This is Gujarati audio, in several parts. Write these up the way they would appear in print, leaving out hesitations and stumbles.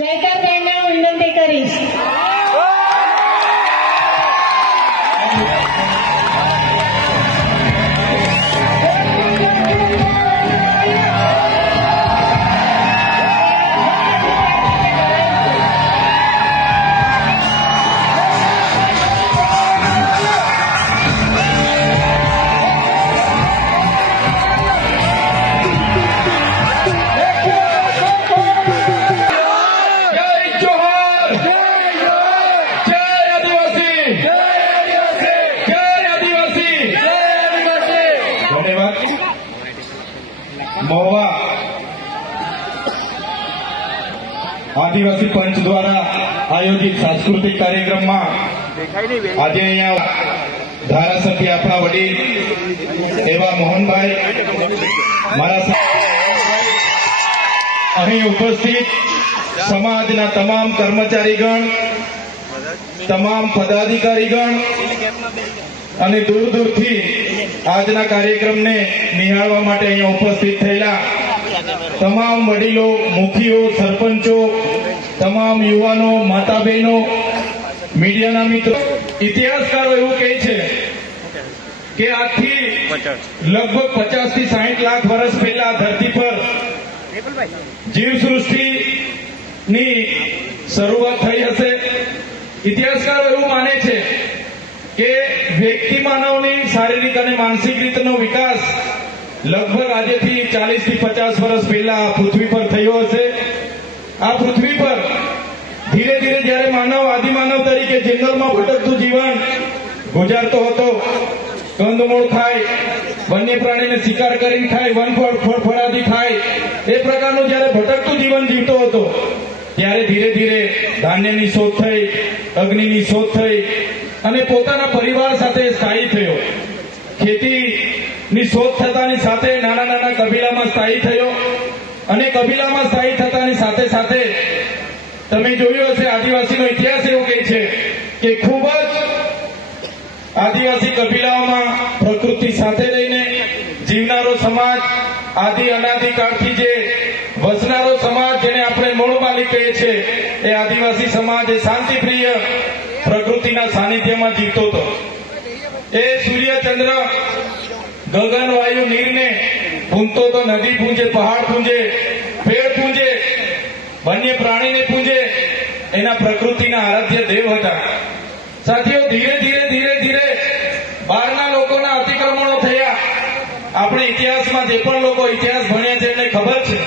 જયકારબેનને હું વિનંતી કરીશ. મહુવા આદિવાસી પંચ દ્વારા આયોજિત સાંસ્કૃતિક કાર્યક્રમમાં આજે અહીંયા ધારાસભ્ય આપણા વડીલ એવા મોહનભાઈ મારા અહીં ઉપસ્થિત સમાજના તમામ કર્મચારીગણ, તમામ પદાધિકારીગણ અને દૂર દૂરથી આજના કાર્યક્રમને નિહાળવા માટે અહીંયા ઉપસ્થિત થયેલા તમામ વડીલો, મુખીઓ, સરપંચો, તમામ યુવાનો, માતા બહેનો, મીડિયાના મિત્રો, ઇતિહાસકારો એવું કહે છે કે આજથી લગભગ 50 થી 60 લાખ વર્ષ પહેલા ધરતી પર જીવસૃષ્ટિની શરૂઆત થઈ હશે. ઇતિહાસકારો એવું માને છે કે વ્યક્તિ માનવની શારીરિક અને માનસિક રીતનો વિકાસ લગભગ આજેથી 40 થી 50 વર્ષ પહેલા પૃથ્વી પર થયો હશે. આ પૃથ્વી પર ધીરે ધીરે જ્યારે માનવ આદિમાનવ તરીકે જંગલમાં ભટકતું જીવન ગુજારતો હતો, કંદમૂળ ખાય, વન્ય પ્રાણીને શિકાર કરીને ખાય, વનફળ ફળફળાદી ખાય, એ પ્રકારનું જ્યારે ભટકતું જીવન જીવતો હતો ત્યારે ધીરે ધીરે ધાન્યની શોધ થઈ, અગ્નિની શોધ થઈ અને પોતાના પરિવાર સાથે સ્થાયી થયો. ખેતીની શોધ થતાની સાથે નાના નાના કબીલામાં સ્થાયી થયો અને કબીલામાં સ્થાયી થતાની સાથે સાથે તમે જોયું હશે આદિવાસીનો ઇતિહાસ એવો કહે છે કે ખૂબ જ આદિવાસી કબીલાઓમાં પ્રકૃતિ સાથે રહીને જીવનારો સમાજ, આદિ અનાદિ કાળથી જે વસનારો સમાજ, જેને આપણે મૂળ માલિક કહીએ છીએ, એ આદિવાસી સમાજ એ શાંતિપ્રિય પ્રકૃતિના સાનિધ્યમાં જીવતો હતો. એ સૂર્ય, ચંદ્ર, ગગન, વાયુ, નીરને પૂંજતો હતો. નદી પૂંજે, પહાડ પૂંજે, પેડ પૂંજે, વન્ય પ્રાણીને પૂંજે. એના પ્રકૃતિના આરાધ્ય દેવ હતા. સાથીઓ, ધીરે ધીરે ધીરે ધીરે બહારના લોકોના અતિક્રમણો થયા. આપણે ઇતિહાસમાં જે પણ લોકો ઇતિહાસ ભણ્યા છે એમને ખબર છે,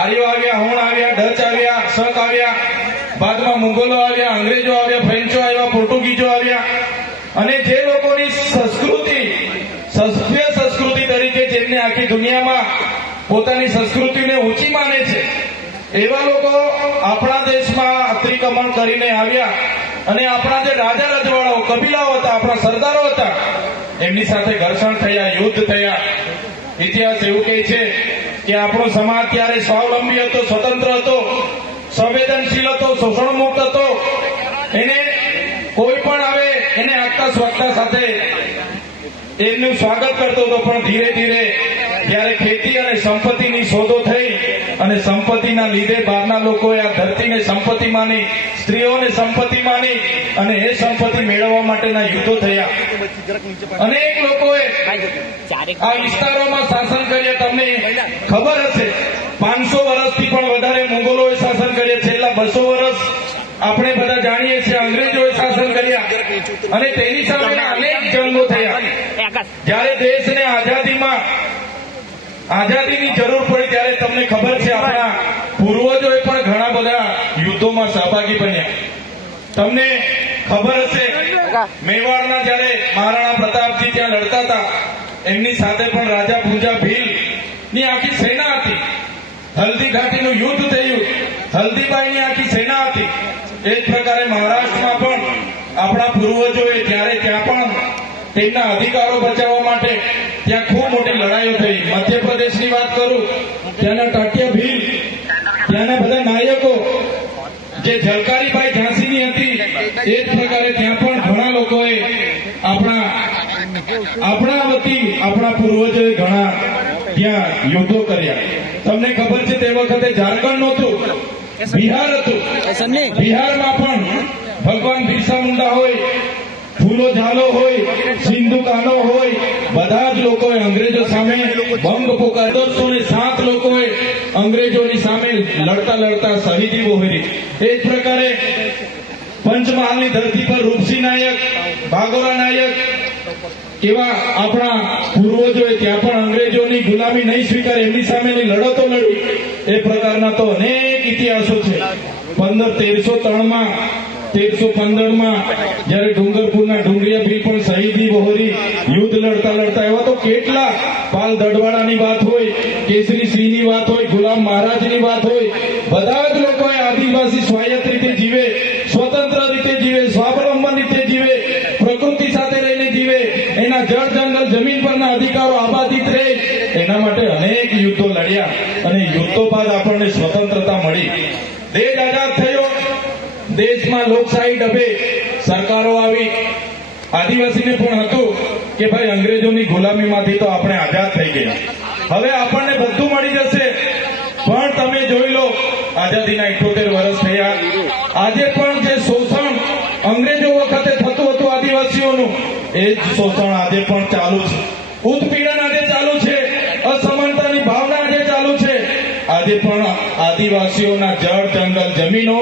આર્યો આવ્યા, હોણ આવ્યા, ડચ આવ્યા, શક આવ્યા, બાદમાં મુગલો આવ્યા, અંગ્રેજો આવ્યા, ફ્રેન્ચો આવ્યા, પોર્ટુગીઝો આવ્યા અને જે લોકોની સંસ્કૃતિ સભ્ય સંસ્કૃતિ તરીકે જેમને આખી દુનિયામાં પોતાની સંસ્કૃતિને ઊંચી માને છે એવા લોકો આપણા દેશમાં અતિક્રમણ કરીને આવ્યા અને આપણા જે રાજા રજવાડાઓ, કબીલાઓ હતા, આપણા સરદારો હતા, એમની સાથે ઘર્ષણ થયા, યુદ્ધ થયા. ઇતિહાસ એવું કહે છે કે આપણો સમાજ ત્યારે સ્વાવલંબી હતો, સ્વતંત્ર હતો, સંવેદનશીલ હતો, શોષણ મુક્ત હતો. એને કોઈ પણ આવે એને આગતા સ્વાગતા સાથે એમનું સ્વાગત કરતો હતો. પણ ધીરે ધીરે જ્યારે ખેતી અને સંપત્તિની શોધો થઈ અને સંપત્તિના લીધે બહારના લોકોએ આ ધરતીને સંપત્તિ માની, સ્ત્રીઓને સંપત્તિ માની અને એ સંપત્તિ મેળવવા માટેના યુદ્ધો થયા. અનેક લોકોએ આ વિસ્તારોમાં શાસન કર્યા. તમને ખબર હશે 500 વર્ષથી પણ વધારે મુગલોએ શાસન કર્યા. છેલ્લા 200 વર્ષ આપણે બધા જાણીએ છીએ અંગ્રેજોએ શાસન કર્યા અને તેની સામેના અનેક જંગો થયા. જ્યારે દેશને આઝાદીની જરૂર પડી ત્યારે તમને ખબર છે આપણા પૂર્વજોએ પણ ઘણા બધા યુદ્ધોમાં સહભાગી બન્યા. તમને ખબર હશે મેવાડના જ્યારે મહારાણા પ્રતાપજી ત્યાં લડતા હતા, એમની સાથે પણ રાજા પૂંજા ભીલ ની આખી સેના હતી. હલ્દી ઘાટીનું યુદ્ધ થયું, હલ્દીબાઈની આખી સેના હતી. એ જ પ્રકારે મહારાષ્ટ્રમાં પણ આપણા પૂર્વજોએ જ્યારે ત્યાં પણ તેમના અધિકારો બચાવવા માટે ત્યાં ખૂબ મોટી લડાઈઓ થઈ. મધ્યપ્રદેશની વાત કરું, ત્યાંના ટાટિયા ભીલ, ત્યાંના બધા નાયકો, જે ઝલકારીબાઈ ઝાંસીની હતી, એ જ પ્રકારે ત્યાં પણ ઘણા લોકોએ આપણા વતી આપણા પૂર્વજોએ ઘણા ત્યાં યુદ્ધો કર્યા. તમને ખબર છે તે વખતે ઝારખંડ નહોતું, બિહાર હતું. બિહારમાં પણ ભગવાન બિરસા મુંડા હોય, ફૂલો ઝાલો હોય, સિંધુ કાનો હોય, બધા જ લોકોએ અંગ્રેજો સામે બંગ પોકાર 7 લોકોએ અંગ્રેજોની સામે લડતા લડતા શહીદી વહોરી. એ જ પ્રકારે પંચમહાલની ધરતી પર રૂપસિંહ નાયક, ભાગોરા નાયક એવા આપણા પૂર્વજોએ ત્યાં પણ અંગ્રેજોની ગુલામી નહીં સ્વીકારી, એમની સામેની લડતો લડી. એ પ્રકારના તો અનેક ઇતિહાસો છે. 1303માં 1315માં જયારે ડુંગરપુરના ડુંગરિયા ભીલ પણ શહીદી વહોરી, યુદ્ધ લડતા લડતા. એવા તો કેટલા, પાલ દડવાડાની વાત હોય, કેસરી સિંહની વાત હોય, ગુલામ મહારાજની વાત હોય, બધા જ લોકોએ આદિવાસી સ્વાયત્ત રીતે જીવે, સ્વતંત્ર રીતે જીવે, સ્વાવલંબન રીતે જીવે, પ્રકૃતિ સાથે રહીને જીવે, એના જળ જંગલ જમીન પરના અધિકારો આબાદિત રહે, એના માટે અનેક યુદ્ધો લડ્યા. અને યુદ્ધો બાદ આપણને સ્વતંત્રતા મળી, દેશ આઝાદ થયો. દેશમાં લોકશાહી ડબે સરકારો આવી. આદિવાસીને પણ હતું કે ભાઈ અંગ્રેજોની ગુલામીમાંથી તો આપણે આઝાદ થઈ ગયા, હવે આપણને બધું મળી જશે. પણ તમે જોઈ લો, આઝાદીના 78 વર્ષ થયા, આજે પણ જે શોષણ અંગ્રેજો વખતે થતું હતું આદિવાસીઓનું, એ જ શોષણ આજે પણ ચાલુ છે. ઉત્પીડન આજે ચાલુ છે, અસમાનતાની ભાવના આજે ચાલુ છે. આજે પણ આદિવાસીઓના જળ જંગલ જમીનો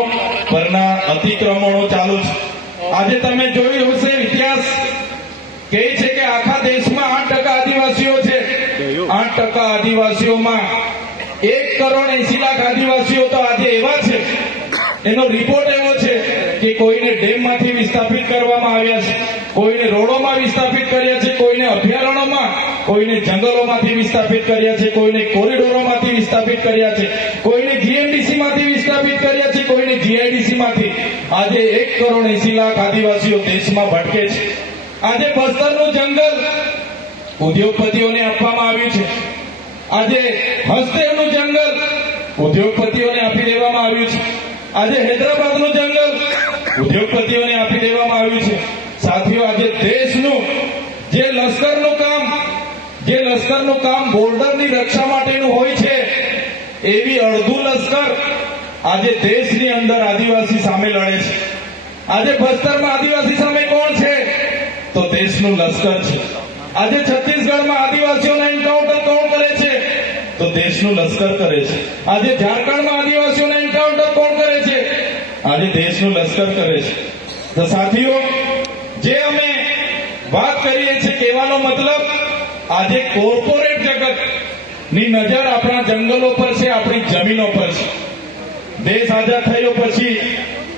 પરના અતિક્રમણો ચાલુ છે. આજે તમે જોયું હશે, ઇતિહાસ કહે છે કે આખા દેશમાં 8% આદિવાસીઓ છે. 8% આદિવાસીઓમાં 1,80,00,000 આદિવાસીઓ તો આજે એવા છે, એનો રિપોર્ટ એવો છે કે કોઈને ડેમમાંથી વિસ્થાપિત કરવામાં આવ્યા છે, કોઈને રોડોમાં વિસ્થાપિત કર્યા છે, કોઈને અભયારણ્યોમાં, કોઈને જંગલોમાંથી વિસ્થાપિત કર્યા છે, કોઈને કોરિડોરોમાંથી વિસ્થાપિત કર્યા છે, કોઈને જીએમડીસી માંથી વિસ્થાપિત કર્યા છે, કોઈને જીઆઈડીસી માંથી. આજે 1,80,00,000 આદિવાસીઓ દેશમાં ભટકે છે. આજે બસ્તરનું જંગલ ઉદ્યોગપતિઓને આપવામાં આવ્યું છે. આજે હસ્તેવનું જંગલ ઉદ્યોગપતિઓને આપી દેવામાં આવ્યું છે. આજે હૈદરાબાદનું જંગલ ઉદ્યોગપતિઓને આપી દેવામાં આવ્યું છે. સાથીઓ, આજે દેશનું જે લશ્કરનું કામ બોર્ડરની રક્ષા માટેનું હોય છે, એવી અડધું લશ્કર આજે દેશની અંદર આદિવાસી સામે લડે છે. આજે બસ્તરમાં આદિવાસી સામે કોણ છે? તો દેશનું લશ્કર છે. આજે છત્તીસગઢમાં આદિવાસીઓના એન્કાઉન્ટર કોણ કરે છે? તો દેશનું લશ્કર કરે છે. આજે ઝારખંડમાં આદિવાસીઓના એન્કાઉન્ટર કોણ કરે છે? આજે દેશનું લશ્કર કરે છે. તો સાથીઓ, જે અમે વાત કરીએ છીએ, કહેવાનો મતલબ, આજે કોર્પોરેટ જગતની નજર આપણા જંગલો પર છે, આપણી જમીનો પર છે. દેશ આઝાદ થયો પછી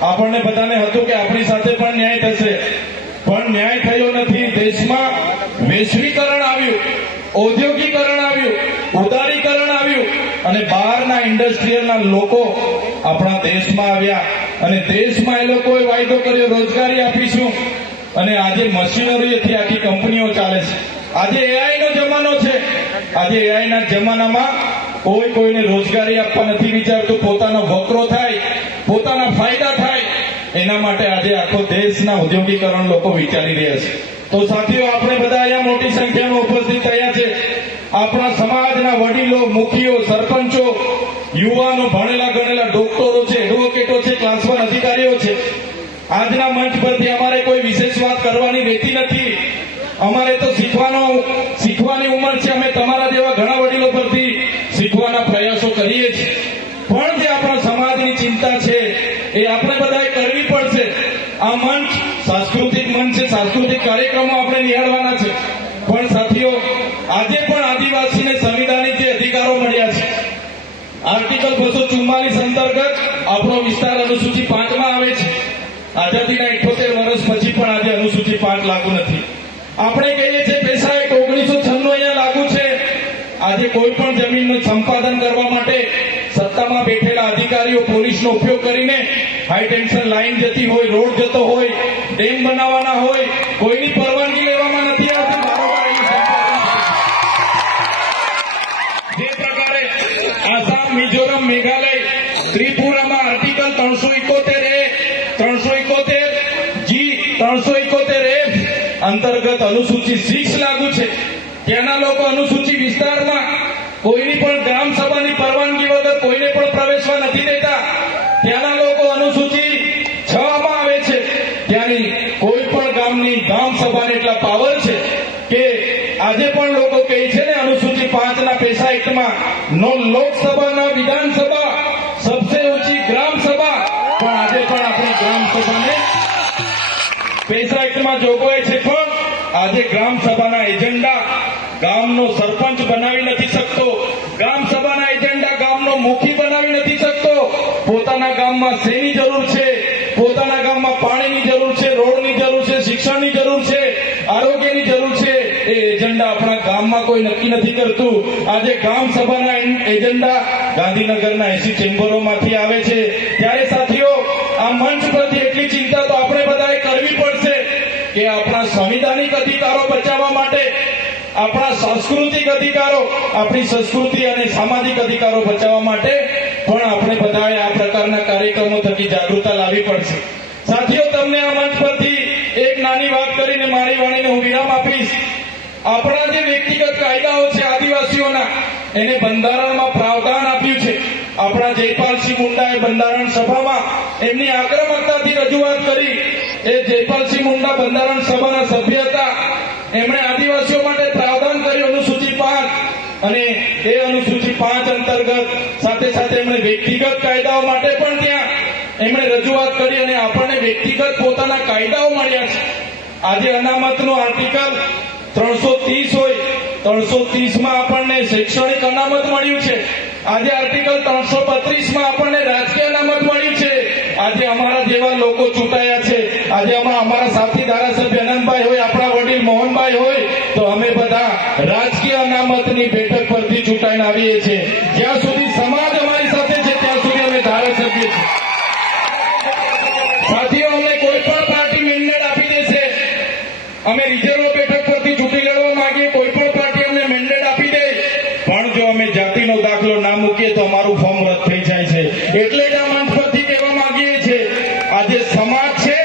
આપણને બધાને હતું કે આપણી સાથે પણ ન્યાય થશે, પણ ન્યાય થયો નથી. દેશમાં વૈશ્વિકરણ આવ્યું, ઔદ્યોગિકરણ આવ્યું, ઉદારીકરણ આવ્યું, અને બહારના ઇન્ડસ્ટ્રીયલના લોકો આપણા દેશમાં આવ્યા, અને દેશમાં એ લોકોએ વાયદો કર્યો, રોજગારી આપીશું. અને આજે મશીનરીથી આખી કંપનીઓ ચાલે છે. આજે એઆઈ નો જમાનો છે. આજે એઆઈ ના જમાનામાં કોઈને રોજગારી આપવા નથી વિચારતું. પોતાનો વકરો થાય, પોતાના ફાયદા થાય, એના માટે આજે આખો દેશના ઔદ્યોગિકરણ લોકો વિચારી રહ્યા છે. તો સાથીઓ, આપણે બધા અહીંયા મોટી સંખ્યામાં ઉપસ્થિત થયા છે. આપણા સમાજના વડીલો, મુખીઓ, સરપંચો, યુવાનો, ભણેલા ગણેલા ડોક્ટરો છે, એડવોકેટો છે, ક્લાસ 1 અધિકારીઓ છે. આજના મંચ પરથી અમારે કોઈ વિશેષ વાત કરવાની રહેતી નથી. અમારે તો શીખવાની ઉંમર છે. અમે તમારા જેવા ઘણા વડીલો પરથી શીખવાના પ્રયાસો કરીએ છીએ. પણ જે આપણા સમાજની ચિંતા છે, એ આપણે બધાએ કરવી પડશે. આ મંચ સાંસ્કૃતિક મંચ છે, સાંસ્કૃતિક કાર્યક્રમો આપણે નિહાળવાના છે. પણ સાથીઓ, આજે પણ આદિવાસીને સંવિધાનિક જે અધિકારો મળ્યા છે, આર્ટિકલ 244 અંતર્ગત આપણો વિસ્તાર અનુસૂચિ 5 માં આવે છે. આઝાદીના 78 વર્ષ પછી પણ આજે અનુસૂચિ 5 લાગુ નથી. આપણે કહીએ છીએ પેશા એક્ટ 1996 અહીંયા લાગુ છે. આજે કોઈ પણ જમીનનું સંપાદન કરવા માટે સત્તામાં બેઠેલા અધિકારીઓ પોલીસનો ઉપયોગ કરીને હાઈ ટેન્શન લાઈન જતી હોય, રોડ જતો હોય, ડેમ બનાવવાના હોય, કોઈની પરવાનગી લેવામાં નથી આવતી. બારોબાર એનું સંપાદન. જે પ્રકારે આસામ, મિઝોરમ, મેઘાલય, ત્રિપુરામાં આર્ટિકલ 371G371F અંતર્ગત અનુસૂચિ 6 લાગુ છે. ત્યાંના લોકો અનુસૂચિ વિસ્તારમાં કોઈની પણ ગ્રામ સભાની પરવાનગી વગર કોઈને પણ પ્રવેશવા નથી દેતા. લોકો અનુસૂચિ 6 માં આવે છે ત્યાંની કોઈ પણ ગામની ગામ સભાને એટલા પાવર છે કે આજે પણ લોકો કહે છે ને અનુસૂચિ 5 ના પેશા એક્ટમાં નો લોકસભા ના વિધાનસભા સબસે ઊંચી ગ્રામ સભા, પણ આજે પણ આપણી ગ્રામ સભાને પેશા એક્ટમાં જોગવાઈ છે, પણ આજે ગ્રામ સભાના એજન્ડા ગામનો સરપંચ બનાવી નથી શકતો, ગ્રામ સભાના એજન્ડા ગામનો મુખી બનાવી નથી શકતો. પોતાના ગામમાં શેની જરૂર છે, પોતાના ગામમાં પાણીની જરૂર છે, રોડની જરૂર છે, શિક્ષણની જરૂર છે, આરોગ્યની જરૂર છે, એ એજન્ડા આપણા ગામમાં કોઈ નક્કી નથી કરતું. આજે ગ્રામ સભાના એજન્ડા ગાંધીનગરના 80 ચેમ્બરોમાંથી આવે છે. ત્યારે સાથીઓ, આ મંચ પરથી એટલી ચિંતા તો આપણે બધાએ કરવી પડશે કે આપણા સંવિધાનિક અધિકારો બચાવવા માટે, આપણા સાંસ્કૃતિક અધિકારો, આપણી સંસ્કૃતિ અને સામાજિક અધિકારો બચાવવા માટે પણ આપણે બધાએ આ પ્રકારના કાર્યક્રમો થકી જાગૃતતા લાવવી પડશે. સાથીઓ, તમને આ મંચ પરથી એક નાની વાત કરીને મારી વાણીને હું વિરામ આપીશ. આપણા જે વ્યક્તિગત કાયદાઓ છે આદિવાસીઓના, એને બંધારણમાં પ્રાવધાન આપ્યું છે. આપણા જયપાલસિંહ મુંડાએ બંધારણ સભામાં એમની આક્રમકતાથી રજૂઆત કરી. એ જયપાલસિંહ મુંડા બંધારણ સભાના સભ્ય હતા. એમણે આદિવાસીઓ માટે પ્રાવધાન કર્યું અનુસૂચિ 5, અને એ અનુસૂચિ 5 અંતર્ગત સાથે સાથે એમણે વ્યક્તિગત કાયદાઓ માટે પણ ત્યાં એમણે રજૂઆત કરી અને આપણને વ્યક્તિગત પોતાના કાયદાઓ મળ્યા છે. આજે અનામતનું આર્ટિકલ 330 હોય, 330 માં આપણને શૈક્ષણિક અનામત મળ્યું છે. આજે આર્ટિકલ 332 માં આપણને રાજકીય અનામત મળ્યું છે. આજે અમારા જેવા લોકો ચૂંટાયા છે. આજે અમારા સાથી ધારાસભ્ય અનંતભાઈ હોય, આપણા વડીલ મોહનભાઈ હોય, તો અમે બધા રાજકીય અનામતની બેઠક પરથી ચૂંટાઈને આવીએ છીએ. જ્યાં સુધી સમાજ અમારી સાથે છે ત્યાં સુધી અમે ધારાસભ્ય છીએ. સાથીઓ, અમને કોઈ પણ પાર્ટી મેન્ડેટ આપી દેશે, અમે રિઝર્વ બેઠક પરથી ચૂંટણી લડવા માંગીએ, કોઈ પણ પાર્ટી અમને મેન્ડેટ આપી દે, પણ જો અમે જાતિનો દાખલો ના મૂકીએ તો અમારું ફોર્મ રદ થઈ જાય છે. એટલે જ આ મંચ પરથી કહેવા માંગીએ છીએ, આજે સમાજ છે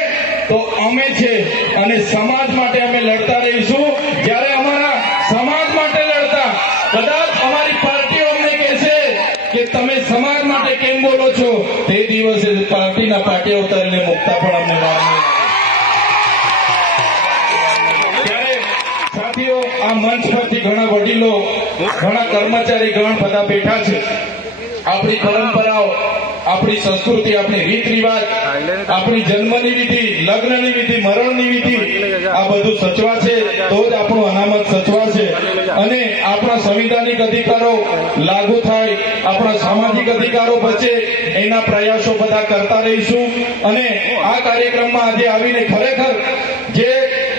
તો અમે છે, અને સમાજ માટે અમે લડતા રહીશું. જ્યારે અમારા સમાજ માટે લડતા કદાચ અમારી પાર્ટીઓ અમને કહેશે કે તમે સમાજ માટે કેમ બોલો છો, તે દિવસે પાર્ટીના પાટિયા ઉતારીને મુકતા પણ અમને વાર નહીં. ત્યારે સાથીઓ, આ મંચ પરથી ઘણા વડીલો, ઘણા કર્મચારી ગણ બધા બેઠા છે. આપણી પરંપરાઓ, આપણી સંસ્કૃતિ, આપણી રીત રિવાજ, આપણી જન્મની વિધિ, લગ્નની વિધિ, મરણની વિધિ, આ બધું સચવાશે તો જ આપણું અનામત સચવાશે અને આપણા સંવિધાનિક અધિકારો લાગુ થાય, આપણા સામાજિક અધિકારો બચે, એના પ્રયાસો બધા કરતા રહીશું. અને આ કાર્યક્રમમાં આજે આવીને ખરેખર જે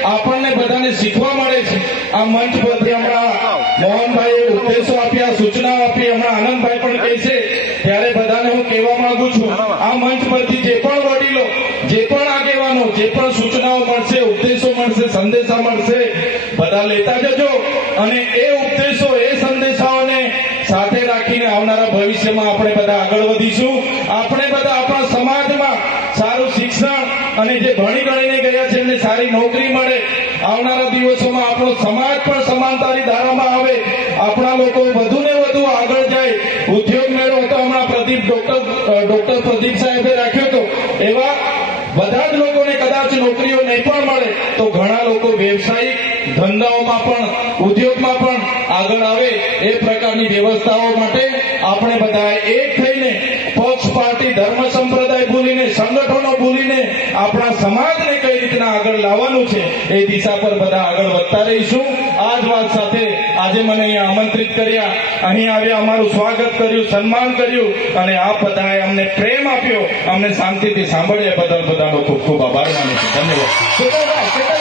આપણને બધાને શીખવા મળે છે, આ મંચ પરથી હમણાં મોહનભાઈએ ઉપદેશો આપ્યા, સૂચનાઓ આપી, હમણાં આનંદભાઈ પણ કહે છે, ત્યારે બધાને હું કહેવા માંગુ છું, આ મંચ પરથી જે પણ વડીલો, જે પણ આગેવાનો, જે પણ સૂચનાઓ મળશે, ઉપદેશો મળશે, સંદેશા મળશે, બધા લેતા જજો. અને એ ઉપદેશો, એ સંદેશાઓને સાથે રાખીને આવનારા ભવિષ્યમાં આપણે બધા આગળ વધીશું. આપણે બધા આપણા સમાજમાં સારું શિક્ષણ અને જે ભણી ગણીને ગયા છે એમને સારી નોકરી મળે. આવનારા દિવસોમાં આપણો સમાજ પણ સમાનતાની ધારામાં આવે, આપણા લોકો વધુ ને વધુ આગળ જાય. ઉદ્યોગ મેળો હતો હમણાં ડોક્ટર પ્રદીપ સાહેબે રાખ્યો હતો, એવા બધા જ લોકોને કદાચ નોકરીઓ નહીં પણ મળે તો ઘણા લોકો વ્યવસાયિક ધંધાઓમાં પણ, ઉદ્યોગમાં પણ આગળ આવે. એ પ્રકારની વ્યવસ્થાઓ માટે આપણે બધા એક થઈને, પક્ષ, પાર્ટી, ધર્મ, સંપ્રદાય ભૂલીને, સંગઠનો ભૂલીને આપણા સમાજને કઈ રીતના આગળ લાવવાનું છે એ દિશા પર બધા આગળ વધતા રહીશું. આ જ વાત સાથે આજે મને અહીંયા આમંત્રિત કર્યા, અહીં આવ્યા, અમારું સ્વાગત કર્યું, સન્માન કર્યું અને આપ બધાએ અમને પ્રેમ આપ્યો, અમને શાંતિથી સાંભળ્યા બદલ બધાનો ખૂબ ખૂબ આભાર માનું છું. ધન્યવાદ.